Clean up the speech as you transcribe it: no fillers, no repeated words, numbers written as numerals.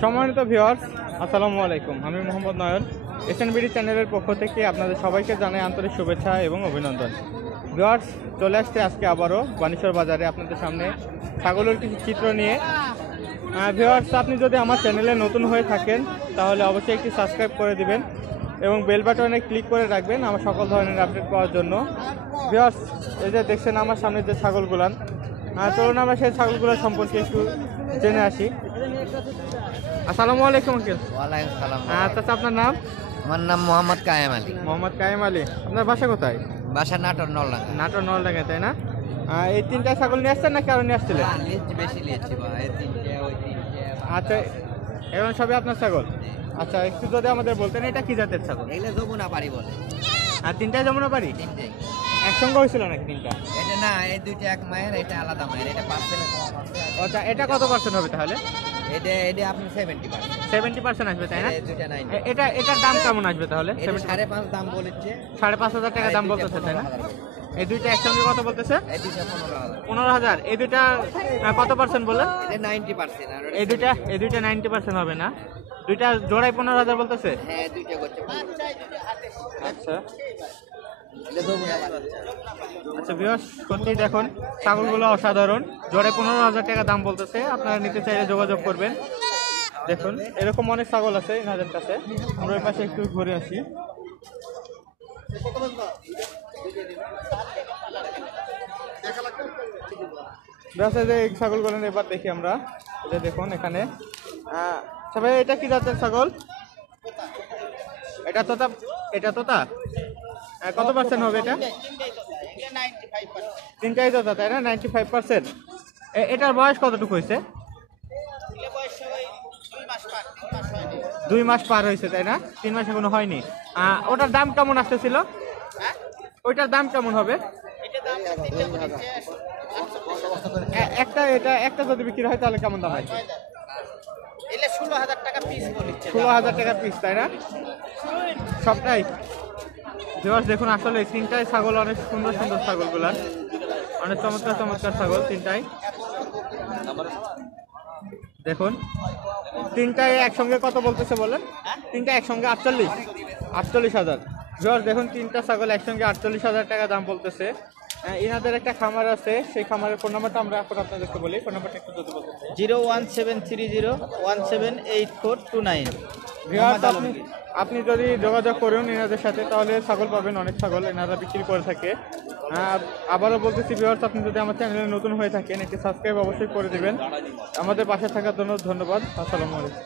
সম্মানিত ভিউয়ার্স, আসসালামু আলাইকুম। আমি মোহাম্মদ নয়ন, এসএনবিডি চ্যানেলের পক্ষ থেকে আপনাদের সবাইকে জানাই আন্তরিক শুভেচ্ছা এবং অভিনন্দন। ভিউয়ার্স, চলে আসছে আজকে আবারও বানেশ্বর বাজারে আপনাদের সামনে ছাগলের কিছু চিত্র নিয়ে। ভিউয়ার্স, আপনি যদি আমার চ্যানেলে নতুন হয়ে থাকেন তাহলে অবশ্যই একটি সাবস্ক্রাইব করে দিবেন এবং বেল বাটনে ক্লিক করে রাখবেন আমার সকল ধরনের আপডেট পাওয়ার জন্য। ভিউয়ার্স, এই যে দেখছেন আমার সামনে যে ছাগলগুলান, চলুন আমরা সেই ছাগলগুলো সম্পর্কে একটু জেনে আসি। আসসালামু আলাইকুম আঙ্কেল। ওয়ালাইকুম সালাম। আচ্ছা, আপনার নাম? আমার নাম মোহাম্মদ কায়েম আলী। মোহাম্মদ কায়েম আলী। আপনার বাসা কোথায়? বাসা নাটোর নলডাঙ্গা। নাটোর নলডাঙ্গা, তাই না? এই তিনটা ছাগল নিয়ে আসছেন নাকি আরো নিয়ে আসছিলেন? বেশি নিয়েছি বা এই তিনটে ওই তিনটে। আচ্ছা, এখন সবই আপনার ছাগল। আচ্ছা, একটু যদি আমাদের বলতেন এটা কি জাতের ছাগল? এগুলো যমুনা পারি বলে। আর তিনটাই যমুনা পারি? তিনটে একসঙ্গে হয়েছিল নাকি তিনটা? এটা না, এই দুইটা এক মায়ের, এটা আলাদা মায়ের। এটা পার্সেন্ট কম আছে। আচ্ছা, এটা কত পার্সেন্ট হবে তাহলে? এটা আপনি 70%। 70% আসবে, তাই না? এই দুইটা 90। এটার দাম কেমন আসবে তাহলে? এটা 5.5 দাম বলেছে। 5,500 টাকা দাম বলতেছে, তাই না? এই দুইটা একসঙ্গে কত বলতেছে? এই দুইটা 15,000। 15,000। এই দুইটা কত পার্সেন্ট বললেন? এটা 90%। আর এই দুইটা 90% হবে না? দুইটা জোড়ায় 15,000 বলতেছে? হ্যাঁ, দুইটা করছে। আচ্ছা এটা যমুনা পারি। আচ্ছা ভিউয়ার্স, সত্যি দেখুন ছাগলগুলো অসাধারণ। জোড়ায় 15,000 টাকা দাম বলতেছে। আপনারা নিতে চাইলে যোগাযোগ করবেন। দেখুন এরকম অনেক ছাগল আছে এনাদের কাছে। আমরা ওই পাশে একটু ঘুরে আসি। ব্যবসা যে এই ছাগলগুলো এবার দেখি আমরা। এটা দেখুন এখানে সবাই, এটা কি জাতের ছাগল? এটা তোতা? এটা তোতা? কত পার্সেন্ট হবে এটা? তিনটাই তোতা, তাই না? 95%। এটার বয়স কতটুকু হয়েছে? 2 মাস পার হয়েছে, তাই না? 3 মাস এখনো হয়নি। ওটার দাম কেমন আসতেছিল? ওইটার দাম কেমন হবে? একটা যদি বিক্রি হয় তাহলে কেমন দাম হয়? 16,000 টাকা পিস বলেছে। 16,000 টাকা পিস, তাই না? সবটাই ভিউয়ার্স দেখুন, আসলে তিনটাই ছাগল অনেক সুন্দর সুন্দর ছাগলগুলা, অনেক চমৎকার চমৎকার ছাগল তিনটাই। দেখুন তিনটাই একসঙ্গে কত বলতেছে বলেন? তিনটা একসঙ্গে 48,000। ভিউয়ার্স দেখুন, তিনটা ছাগল একসঙ্গে 48,000 টাকা দাম বলতেছে। এনাদের একটা খামার আছে, সেই খামারের ফোন নাম্বারটা আমরা এখন আপনাদেরকে বলি। ফোন নাম্বারটা একটু যদি বলতে। 01730178429। ভিউয়ার্স, আপনি যদি যোগাযোগ করুন এনাদের সাথে তাহলে ছাগল পাবেন, অনেক ছাগল এনারা বিক্রি করে থাকে। আবারও বলতেছি ভিউয়ার্স, আপনি যদি আমার চ্যানেলে নতুন হয়ে থাকেন একটি সাবস্ক্রাইব অবশ্যই করে দিবেন। আমাদের পাশে থাকার জন্য ধন্যবাদ। আসসালামু আলাইকুম।